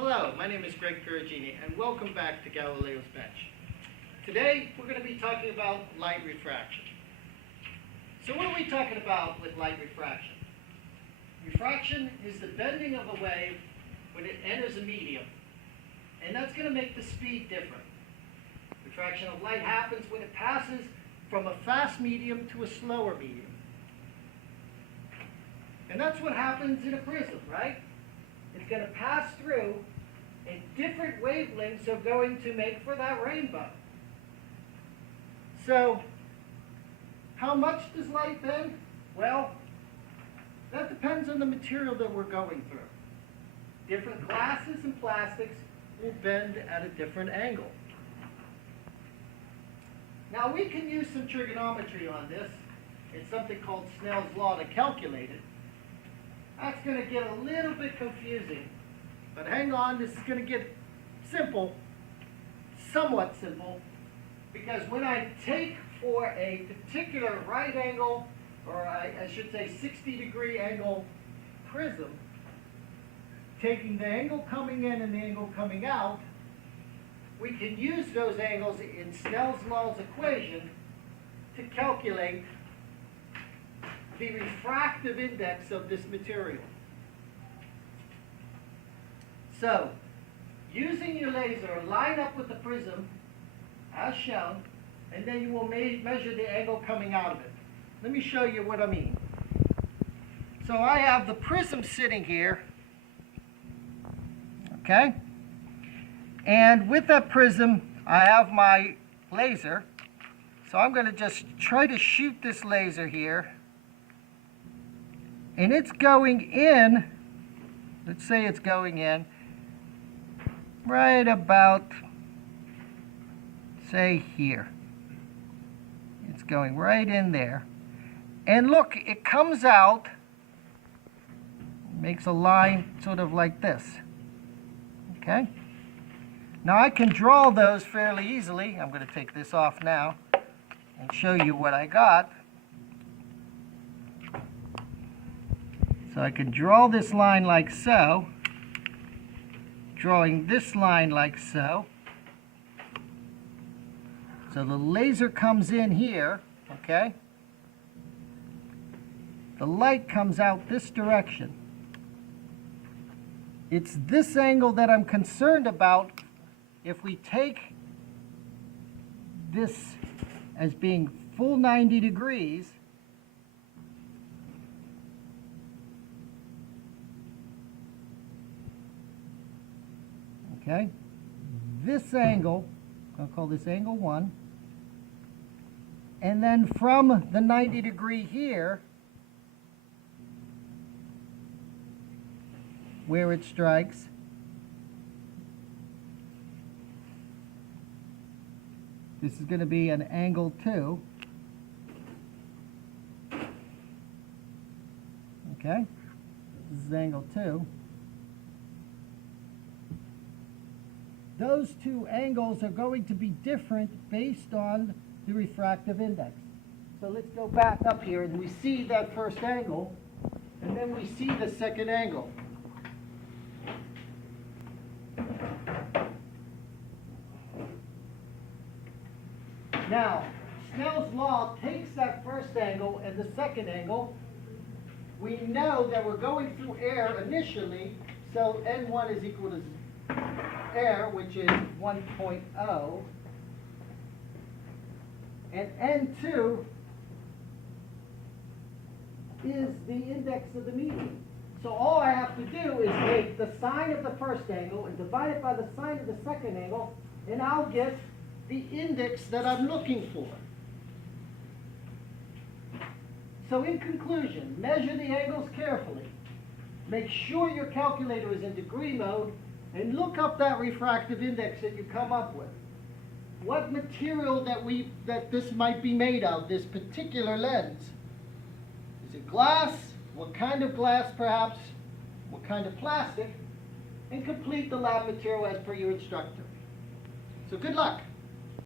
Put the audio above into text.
Hello, my name is Greg Perugini, and welcome back to Galileo's Bench. Today, we're going to be talking about light refraction. So what are we talking about with light refraction? Refraction is the bending of a wave when it enters a medium, and that's going to make the speed different. Refraction of light happens when it passes from a fast medium to a slower medium. And that's what happens in a prism, right? It's going to pass through, and different wavelengths are going to make for that rainbow. So, how much does light bend? Well, that depends on the material that we're going through. Different glasses and plastics will bend at a different angle. Now, we can use some trigonometry on this. It's something called Snell's law to calculate it. That's going to get a little bit confusing, but hang on, this is going to get simple, somewhat simple, because when I take for a particular right angle, or I should say 60-degree angle prism, taking the angle coming in and the angle coming out, we can use those angles in Snell's law's equation to calculate the refractive index of this material. So, using your laser, line up with the prism as shown, and then you will measure the angle coming out of it. Let me show you what I mean. So I have the prism sitting here, okay? And with that prism, I have my laser. So I'm going to just try to shoot this laser here. And it's going in, let's say it's going in, right about, say here. It's going right in there. And look, it comes out, makes a line sort of like this. Okay? Now I can draw those fairly easily. I'm going to take this off now and show you what I got. So I can draw this line like so, drawing this line like so. So the laser comes in here, okay? The light comes out this direction. It's this angle that I'm concerned about. If we take this as being full 90 degrees, okay, this angle, I'll call this angle 1, and then from the 90 degree here, where it strikes, this is going to be an angle 2, okay, this is angle 2. Those two angles are going to be different based on the refractive index. So let's go back up here, and we see that first angle, and then we see the second angle. Now, Snell's law takes that first angle and the second angle. We know that we're going through air initially, so N1 is equal to air, which is 1.0, and N2 is the index of the medium. So all I have to do is take the sine of the first angle and divide it by the sine of the second angle, and I'll get the index that I'm looking for. So in conclusion, measure the angles carefully. Make sure your calculator is in degree mode, and look up that refractive index that you come up with. What material that this might be made of, this particular lens. Is it glass? What kind of glass perhaps? What kind of plastic? And complete the lab material as per your instructor. So good luck.